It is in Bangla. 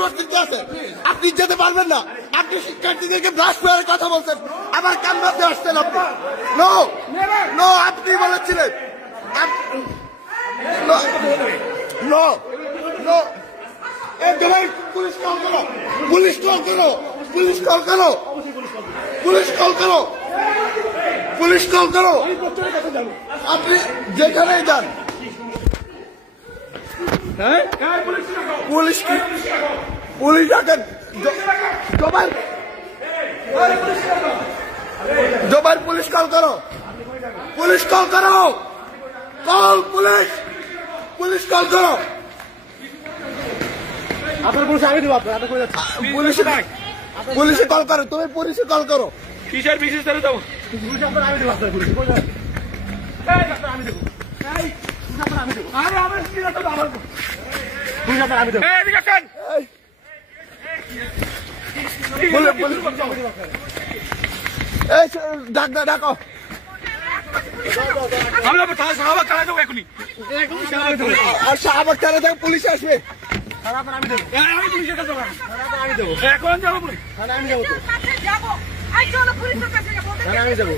কোনো অস্তিত্ব আছে? আপনি যেতে পারবেন না। আপনি শিক্ষার্থীদেরকে ব্রাশ করে কথা বলছেন, আবার কান্নাতে আসছেন আপনি। নো নো, আপনি বলেছিলেন। নো নো, পুলিশ কল করো, পুলিশ কল করো, পুলিশ কল করো, পুলিশ কল করো, পুলিশ কল করো। আপনি যেখানেই যান পুলিশ কি পুলিশ ডাকেন। জোবাইর পুলিশ কল করো, পুলিশ কল করো, কল পুলিশ, পুলিশ কল করো। আপনার পুলিশ আমি দেবো, আপনার পুলিশে কল করো, তুমি পুলিশে কল করো। কিসের বিশেষ করে দেবো পুলিশ আপনার আমি দেবো, আপনার পুলিশ আমি দেবো, আমি দেবো, আরে আমার পুলিশ আপনার আমি দেবো। ডাকো, আর শাহবাগ থানা থেকে পুলিশ আসবে। আমি দেবো, আমি পুলিশের কাছে আমি দেবো, এখন যাবো পুলিশ আমি যাবো, আমি যাবো।